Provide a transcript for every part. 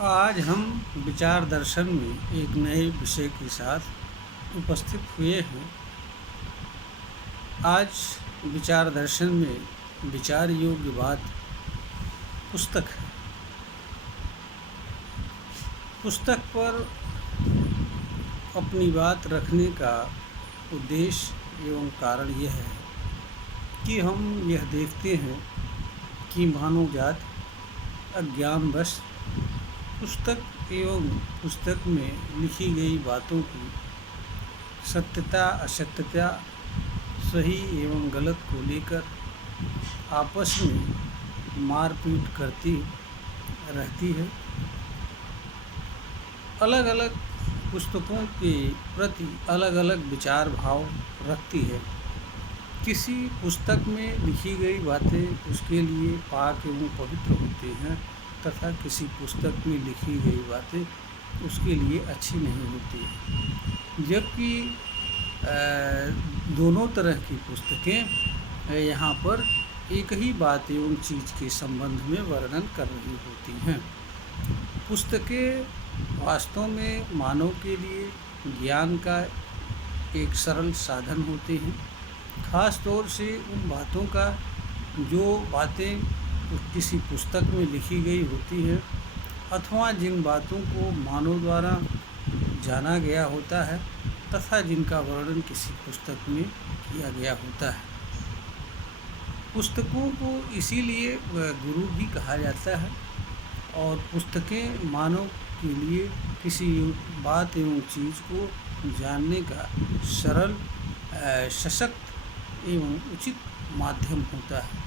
आज हम विचार दर्शन में एक नए विषय के साथ उपस्थित हुए हैं। आज विचार दर्शन में विचार योग्य बात पुस्तक है। पुस्तक पर अपनी बात रखने का उद्देश्य एवं कारण यह है कि हम यह देखते हैं कि मानव जात अज्ञानवश पुस्तक एवं पुस्तक में लिखी गई बातों की सत्यता असत्यता, सही एवं गलत को लेकर आपस में मारपीट करती रहती है। अलग अलग पुस्तकों के प्रति अलग अलग विचार भाव रखती है। किसी पुस्तक में लिखी गई बातें उसके लिए पाक एवं पवित्र होती हैं तथा किसी पुस्तक में लिखी गई बातें उसके लिए अच्छी नहीं होती है। जबकि दोनों तरह की पुस्तकें यहाँ पर एक ही बात एवं चीज़ के संबंध में वर्णन कर रही होती हैं। पुस्तकें वास्तव में मानव के लिए ज्ञान का एक सरल साधन होते हैं। ख़ास तौर से उन बातों का जो बातें किसी पुस्तक में लिखी गई होती है अथवा जिन बातों को मानव द्वारा जाना गया होता है तथा जिनका वर्णन किसी पुस्तक में किया गया होता है। पुस्तकों को इसीलिए गुरु भी कहा जाता है और पुस्तकें मानव के लिए किसी बात एवं चीज़ को जानने का सरल, सशक्त एवं उचित माध्यम होता है।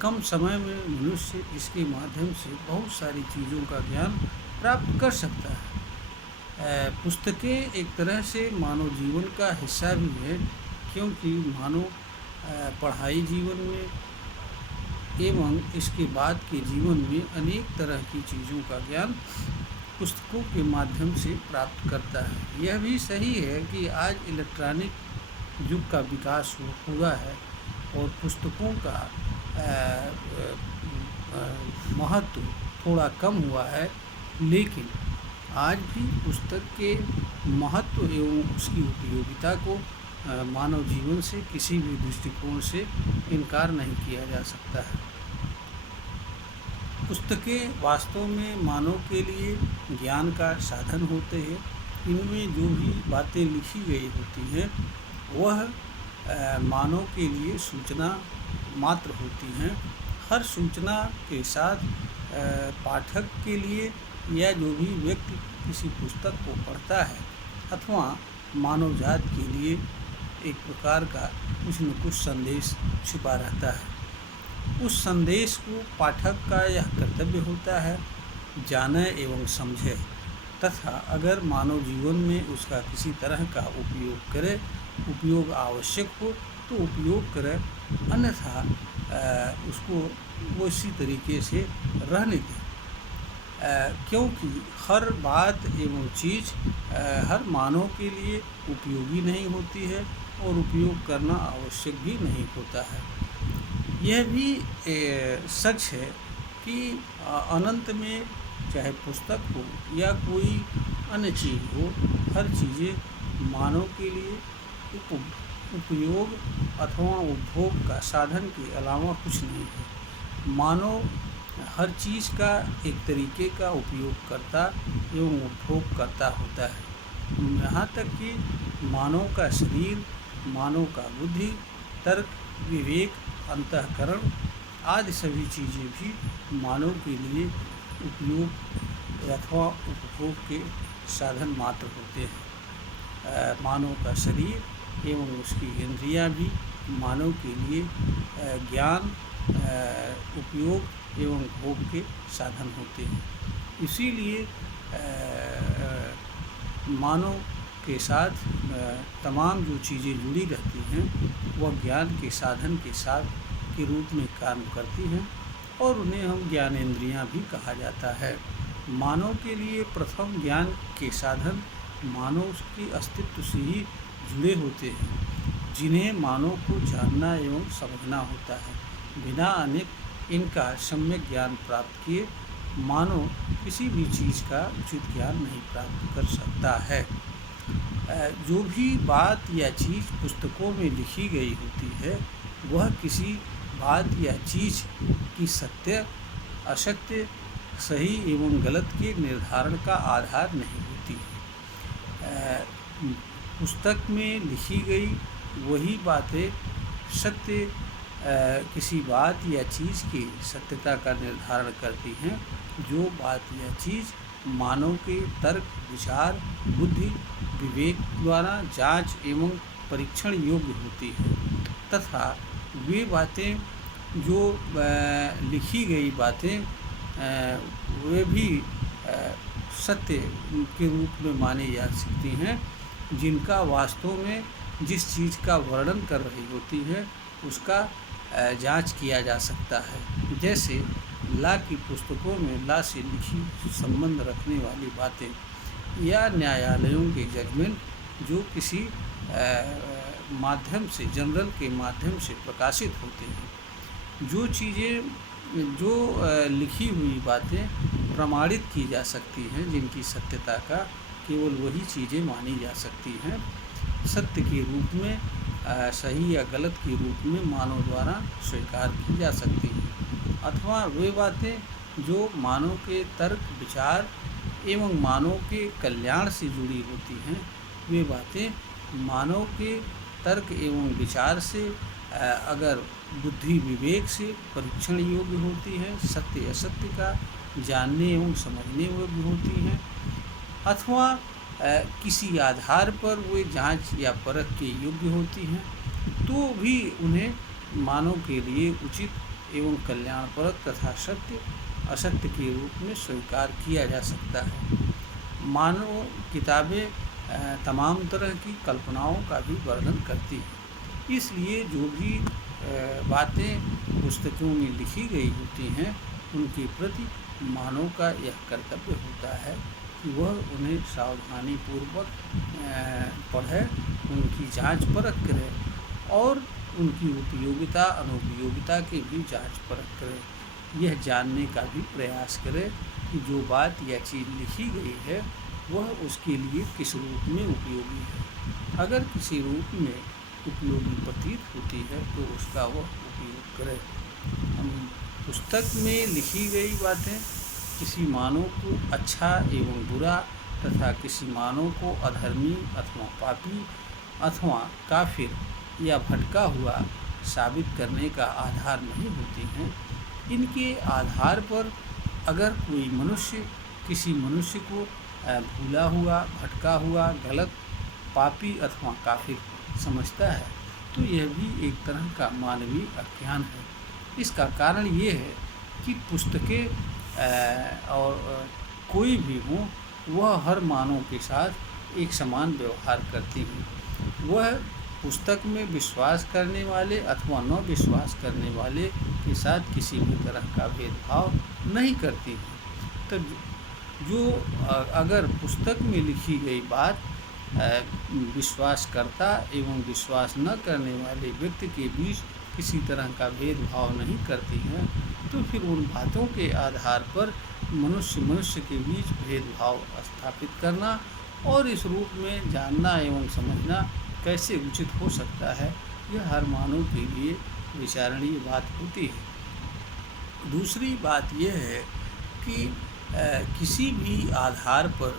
कम समय में मनुष्य इसके माध्यम से बहुत सारी चीज़ों का ज्ञान प्राप्त कर सकता है। पुस्तकें एक तरह से मानव जीवन का हिस्सा भी है, क्योंकि मानव पढ़ाई जीवन में एवं इसके बाद के जीवन में अनेक तरह की चीज़ों का ज्ञान पुस्तकों के माध्यम से प्राप्त करता है। यह भी सही है कि आज इलेक्ट्रॉनिक युग का विकास हुआ है और पुस्तकों का महत्व थोड़ा कम हुआ है, लेकिन आज भी पुस्तक के महत्व एवं उसकी उपयोगिता को मानव जीवन से किसी भी दृष्टिकोण से इनकार नहीं किया जा सकता है। पुस्तकें वास्तव में मानव के लिए ज्ञान का साधन होते हैं। इनमें जो भी बातें लिखी गई होती हैं वह मानव के लिए सूचना मात्र होती हैं। हर सूचना के साथ पाठक के लिए या जो भी व्यक्ति किसी पुस्तक को पढ़ता है अथवा मानव जात के लिए एक प्रकार का कुछ न कुछ संदेश छुपा रहता है। उस संदेश को पाठक का यह कर्तव्य होता है जाने एवं समझे तथा अगर मानव जीवन में उसका किसी तरह का उपयोग करे, उपयोग आवश्यक हो तो उपयोग करे, अन्यथा उसको वो इसी तरीके से रहने दें। क्योंकि हर बात एवं चीज़ हर मानव के लिए उपयोगी नहीं होती है और उपयोग करना आवश्यक भी नहीं होता है। यह भी सच है कि अनंत में चाहे पुस्तक हो या कोई अन्य चीज़ हो, हर चीज़ें मानव के लिए उपयोग अथवा उपभोग का साधन के अलावा कुछ नहीं है। मानव हर चीज़ का एक तरीके का उपयोग करता एवं उपभोग करता होता है। यहाँ तक कि मानव का शरीर, मानव का बुद्धि, तर्क, विवेक, अंतःकरण आदि सभी चीज़ें भी मानव के लिए उपयोग अथवा उपभोग के साधन मात्र होते हैं। मानव का शरीर एवं उसकी इंद्रियां भी मानव के लिए ज्ञान, उपयोग एवं भोग के साधन होते हैं। इसीलिए मानव के साथ तमाम जो चीज़ें जुड़ी रहती हैं वह ज्ञान के साधन के साथ के रूप में काम करती हैं और उन्हें हम ज्ञानेंद्रियां भी कहा जाता है। मानव के लिए प्रथम ज्ञान के साधन मानव के अस्तित्व से ही जुड़े होते हैं, जिन्हें मानव को जानना एवं समझना होता है। बिना अनेक इनका सम्यक ज्ञान प्राप्त किए मानव किसी भी चीज़ का उचित ज्ञान नहीं प्राप्त कर सकता है। जो भी बात या चीज़ पुस्तकों में लिखी गई होती है वह किसी बात या चीज़ की सत्य असत्य सही एवं गलत के निर्धारण का आधार नहीं होती है। पुस्तक में लिखी गई वही बातें सत्य किसी बात या चीज़ की सत्यता का निर्धारण करती हैं जो बात या चीज़ मानव के तर्क विचार बुद्धि विवेक द्वारा जांच एवं परीक्षण योग्य होती है, तथा वे बातें जो लिखी गई बातें वे भी सत्य के रूप में मानी जा सकती हैं जिनका वास्तव में जिस चीज़ का वर्णन कर रही होती है उसका जांच किया जा सकता है। जैसे ला की पुस्तकों में ला से लिखी संबंध रखने वाली बातें या न्यायालयों के जजमेंट जो किसी माध्यम से जनरल के माध्यम से प्रकाशित होते हैं। जो चीज़ें जो लिखी हुई बातें प्रमाणित की जा सकती हैं जिनकी सत्यता का केवल वही चीज़ें मानी जा सकती हैं। सत्य के रूप में सही या गलत के रूप में मानव द्वारा स्वीकार की जा सकती हैं, अथवा वे बातें जो मानव के तर्क विचार एवं मानव के कल्याण से जुड़ी होती हैं वे बातें मानव के तर्क एवं विचार से अगर बुद्धि विवेक से परीक्षण योग्य होती है सत्य असत्य का जानने एवं समझने योग्य होती हैं, अथवा किसी आधार पर वे जांच या परख के योग्य होती हैं तो भी उन्हें मानव के लिए उचित एवं कल्याणप्रद तथा सत्य असत्य के रूप में स्वीकार किया जा सकता है। मानव किताबें तमाम तरह की कल्पनाओं का भी वर्णन करती हैं, इसलिए जो भी बातें पुस्तकों में लिखी गई होती हैं उनके प्रति मानव का यह कर्तव्य होता है कि वह उन्हें सावधानीपूर्वक पढ़े, उनकी जांच परख करे और उनकी उपयोगिता अनुपयोगिता की भी जांच परख करे। यह जानने का भी प्रयास करे कि जो बात या चीज़ लिखी गई है वह उसके लिए किस रूप में उपयोगी है। अगर किसी रूप में उपयोगी प्रतीत होती है तो उसका वह उपयोग करे। पुस्तक में लिखी गई बातें किसी मानव को अच्छा एवं बुरा तथा किसी मानव को अधर्मी अथवा पापी अथवा काफिर या भटका हुआ साबित करने का आधार नहीं होती हैं। इनके आधार पर अगर कोई मनुष्य किसी मनुष्य को भूला हुआ भटका हुआ गलत पापी अथवा काफिर समझता है तो यह भी एक तरह का मानवीय अज्ञान है। इसका कारण ये है कि पुस्तकें और कोई भी हो वह हर मानव के साथ एक समान व्यवहार करती हैं। वह पुस्तक में विश्वास करने वाले अथवा न विश्वास करने वाले के साथ किसी भी तरह का भेदभाव नहीं करती हैं। तो जो अगर पुस्तक में लिखी गई बात विश्वासकर्ता एवं विश्वास न करने वाले व्यक्ति के बीच किसी तरह का भेदभाव नहीं करती हैं तो फिर उन बातों के आधार पर मनुष्य के बीच भेदभाव स्थापित करना और इस रूप में जानना एवं समझना कैसे उचित हो सकता है, यह हर मानव के लिए विचारणीय बात होती है। दूसरी बात यह है कि किसी भी आधार पर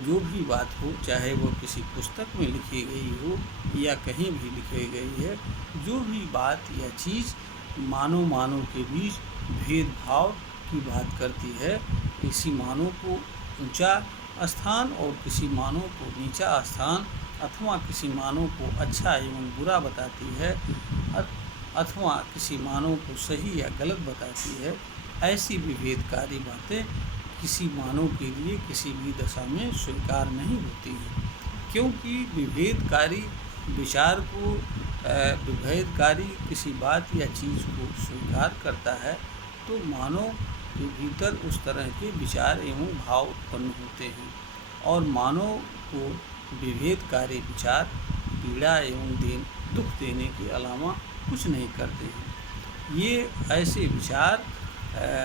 जो भी बात हो, चाहे वो किसी पुस्तक में लिखी गई हो या कहीं भी लिखी गई है, जो भी बात या चीज़ मानव के बीच भेदभाव की बात करती है, किसी मानव को ऊंचा स्थान और किसी मानव को नीचा स्थान अथवा किसी मानव को अच्छा एवं बुरा बताती है अथवा किसी मानव को सही या गलत बताती है, ऐसी विभेदकारी बातें किसी मानव के लिए किसी भी दशा में स्वीकार नहीं होती हैं। क्योंकि विभेदकारी विचार को विभेदकारी किसी बात या चीज़ को स्वीकार करता है तो मानव के भीतर उस तरह के विचार एवं भाव उत्पन्न होते हैं और मानव को विभेदकारी विचार पीड़ा एवं दुख देने के अलावा कुछ नहीं करते हैं। ये ऐसे विचार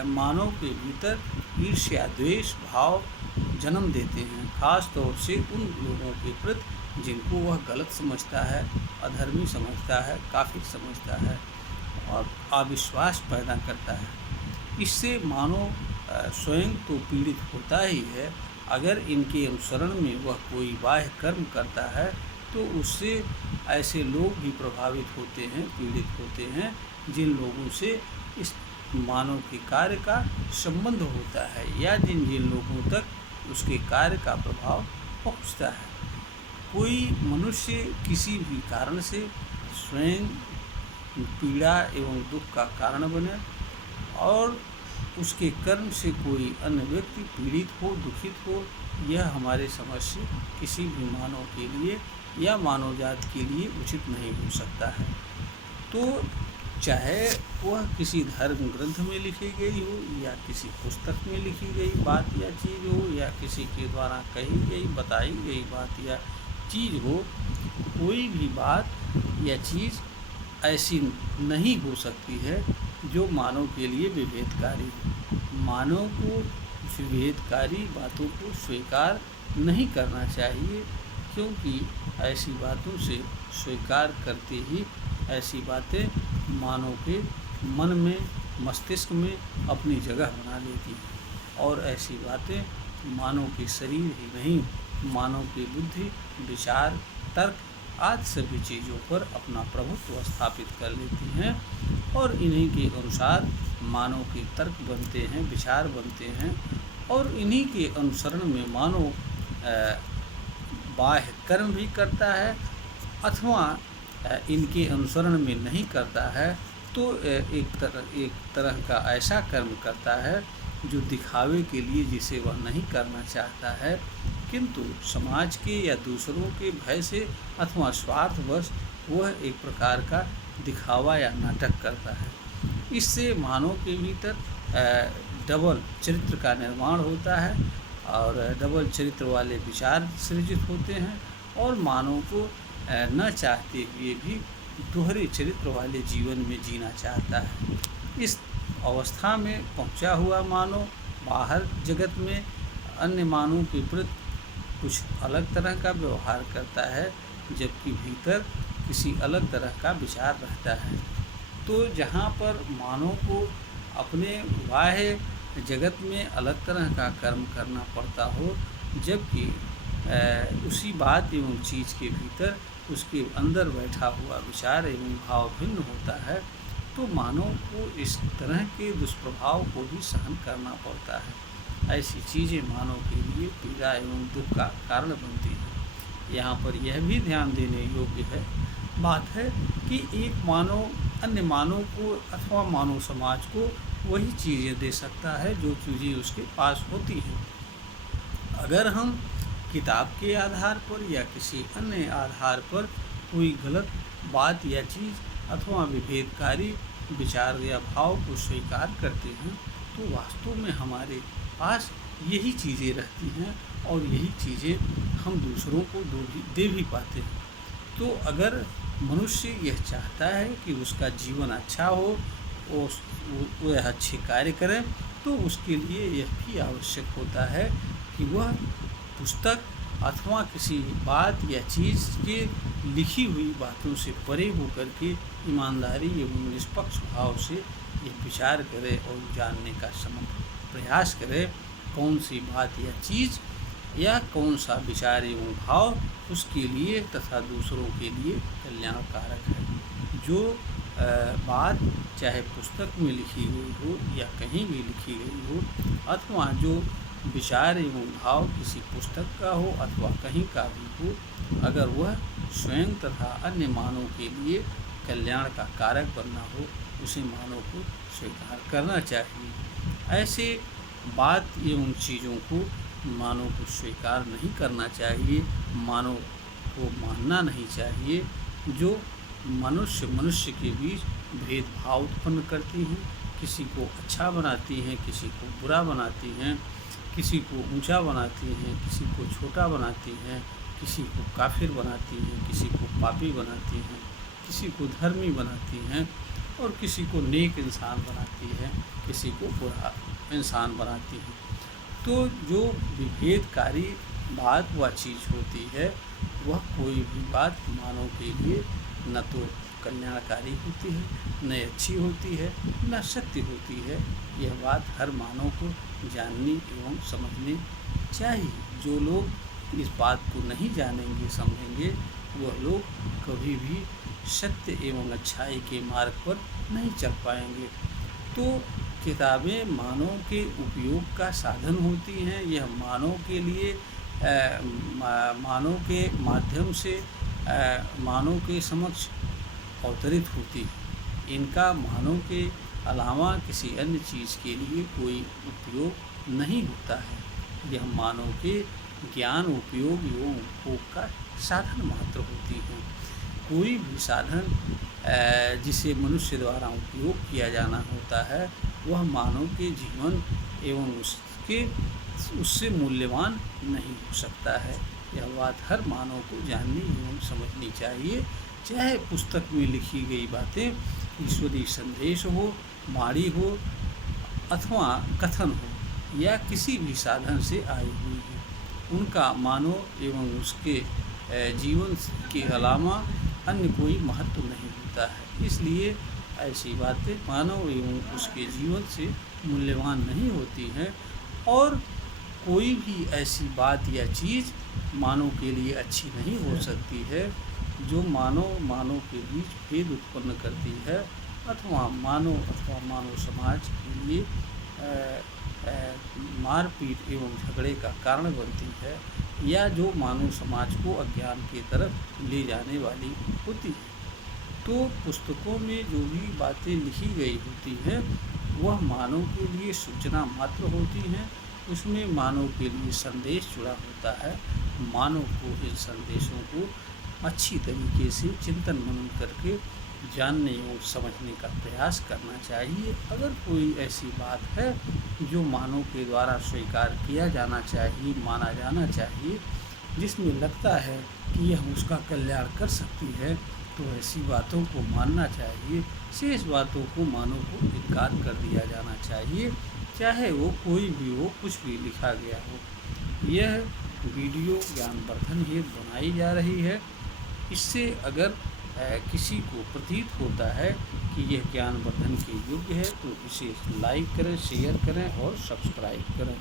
मानव के भीतर ईर्ष्या द्वेष भाव जन्म देते हैं, खास तौर से उन लोगों के प्रति जिनको वह गलत समझता है, अधर्मी समझता है, काफिर समझता है और अविश्वास पैदा करता है। इससे मानव स्वयं तो पीड़ित होता ही है, अगर इनके अनुसरण में वह कोई बाह्य कर्म करता है तो उससे ऐसे लोग भी प्रभावित होते हैं, पीड़ित होते हैं, जिन लोगों से इस मानव के कार्य का संबंध होता है या जिन जिन लोगों तक उसके कार्य का प्रभाव पहुंचता है। कोई मनुष्य किसी भी कारण से स्वयं पीड़ा एवं दुख का कारण बने और उसके कर्म से कोई अन्य व्यक्ति पीड़ित हो, दुखित हो, यह हमारे समझ से किसी भी मानव के लिए या मानव जात के लिए उचित नहीं हो सकता है। तो चाहे वह किसी धर्म ग्रंथ में लिखी गई हो या किसी पुस्तक में लिखी गई बात या चीज़ हो या किसी के द्वारा कही गई बताई गई बात या चीज़ हो, कोई भी बात या चीज़ ऐसी नहीं हो सकती है जो मानव के लिए विभेदकारी हो। मानव को विभेदकारी बातों को स्वीकार नहीं करना चाहिए, क्योंकि ऐसी बातों से स्वीकार करते ही ऐसी बातें मानव के मन में, मस्तिष्क में अपनी जगह बना लेती हैं और ऐसी बातें मानव के शरीर ही नहीं, मानव की बुद्धि, विचार, तर्क आदि सभी चीज़ों पर अपना प्रभुत्व स्थापित कर लेती हैं और इन्हीं के अनुसार मानव के तर्क बनते हैं, विचार बनते हैं और इन्हीं के अनुसरण में मानव बाह्य कर्म भी करता है अथवा इनके अनुसरण में नहीं करता है तो एक तरह का ऐसा कर्म करता है जो दिखावे के लिए जिसे वह नहीं करना चाहता है, किंतु समाज के या दूसरों के भय से अथवा स्वार्थवश वह एक प्रकार का दिखावा या नाटक करता है। इससे मानव के भीतर डबल चरित्र का निर्माण होता है और डबल चरित्र वाले विचार सृजित होते हैं और मानव को न चाहते हुए भी दोहरे चरित्र वाले जीवन में जीना चाहता है। इस अवस्था में पहुंचा हुआ मानव बाहर जगत में अन्य मानवों के प्रति कुछ अलग तरह का व्यवहार करता है, जबकि भीतर किसी अलग तरह का विचार रहता है। तो जहाँ पर मानव को अपने बाह्य जगत में अलग तरह का कर्म करना पड़ता हो, जबकि उसी बात एवं चीज़ के भीतर उसके अंदर बैठा हुआ विचार एवं भाव भिन्न होता है, तो मानव को इस तरह के दुष्प्रभाव को भी सहन करना पड़ता है। ऐसी चीज़ें मानव के लिए पीड़ा एवं दुख का कारण बनती हैं। यहाँ पर यह भी ध्यान देने योग्य बात है कि एक मानव अन्य मानव को अथवा मानव समाज को वही चीज़ें दे सकता है जो चीज़ें उसके पास होती हैं। अगर हम किताब के आधार पर या किसी अन्य आधार पर कोई गलत बात या चीज़ अथवा विभेदकारी विचार या भाव को स्वीकार करते हैं तो वास्तव में हमारे पास यही चीज़ें रहती हैं और यही चीज़ें हम दूसरों को दे भी पाते हैं। तो अगर मनुष्य यह चाहता है कि उसका जीवन अच्छा हो, वह अच्छे कार्य करे, तो उसके लिए यह भी आवश्यक होता है कि वह पुस्तक अथवा किसी बात या चीज़ के लिखी हुई बातों से परे होकर के ईमानदारी एवं निष्पक्ष भाव से यह विचार करे और जानने का प्रयास करे कौन सी बात या चीज़ या कौन सा विचार एवं भाव उसके लिए तथा दूसरों के लिए कल्याणकारक है। जो बात चाहे पुस्तक में लिखी गई हो या कहीं भी लिखी गई हो अथवा जो विचार एवं भाव किसी पुस्तक का हो अथवा कहीं का भी हो, अगर वह स्वयं तथा अन्य मानव के लिए कल्याण का कारक बनना हो, उसे मानव को स्वीकार करना चाहिए। ऐसे बात एवं चीज़ों को मानव को स्वीकार नहीं करना चाहिए, मानव को मानना नहीं चाहिए, जो मनुष्य के बीच भेदभाव उत्पन्न करती हैं, किसी को अच्छा बनाती हैं, किसी को बुरा बनाती हैं, किसी को ऊंचा बनाती हैं, किसी को छोटा बनाती हैं, किसी को काफिर बनाती हैं, किसी को पापी बनाती हैं, किसी को धर्मी बनाती हैं और किसी को नेक इंसान बनाती है, किसी को बुरा इंसान बनाती है। तो जो विभेदकारी बात व चीज़ होती है, वह कोई भी बात मानव के लिए न तो कल्याणकारी होती है, न अच्छी होती है, न सत्य होती है। यह बात हर मानव को जाननी एवं समझनी चाहिए। जो लोग इस बात को नहीं जानेंगे, समझेंगे, वह लोग कभी भी सत्य एवं अच्छाई के मार्ग पर नहीं चल पाएंगे। तो किताबें मानव के उपयोग का साधन होती हैं। यह मानव के लिए मानव के माध्यम से मानव के समक्ष अवतरित होती है। इनका मानव के अलावा किसी अन्य चीज़ के लिए कोई उपयोग नहीं होता है। यह मानव के ज्ञान, उपयोग एवं उपभोग का साधन मात्र होती है। कोई भी साधन जिसे मनुष्य द्वारा उपयोग किया जाना होता है, वह मानव के जीवन एवं उससे मूल्यवान नहीं हो सकता है। यह बात हर मानव को जाननी एवं समझनी चाहिए। चाहे पुस्तक में लिखी गई बातें ईश्वरीय संदेश हो, वाणी हो अथवा कथन हो, या किसी भी साधन से आई हुई है, उनका मानव एवं उसके जीवन के अलावा अन्य कोई महत्व नहीं होता है। इसलिए ऐसी बातें मानव एवं उसके जीवन से मूल्यवान नहीं होती हैं, और कोई भी ऐसी बात या चीज़ मानव के लिए अच्छी नहीं हो सकती है जो मानव के बीच भेद उत्पन्न करती है, अथवा मानव समाज के लिए मारपीट एवं झगड़े का कारण बनती है, या जो मानव समाज को अज्ञान की तरफ ले जाने वाली होती है। तो पुस्तकों में जो भी बातें लिखी गई होती हैं, वह मानव के लिए सूचना मात्र होती हैं। उसमें मानव के लिए संदेश जुड़ा होता है। मानव को इन संदेशों को अच्छी तरीके से चिंतन मनन करके जानने और समझने का प्रयास करना चाहिए। अगर कोई ऐसी बात है जो मानव के द्वारा स्वीकार किया जाना चाहिए, माना जाना चाहिए, जिसमें लगता है कि यह उसका कल्याण कर सकती है, तो ऐसी बातों को मानना चाहिए। शेष बातों को मानव को इनकार कर दिया जाना चाहिए, चाहे वो कोई भी हो, कुछ भी लिखा गया हो। यह वीडियो ज्ञानवर्धन हेतु बनाई जा रही है। इससे अगर किसी को प्रतीत होता है कि यह ज्ञानवर्धन के योग्य है, तो इसे लाइक करें, शेयर करें और सब्सक्राइब करें।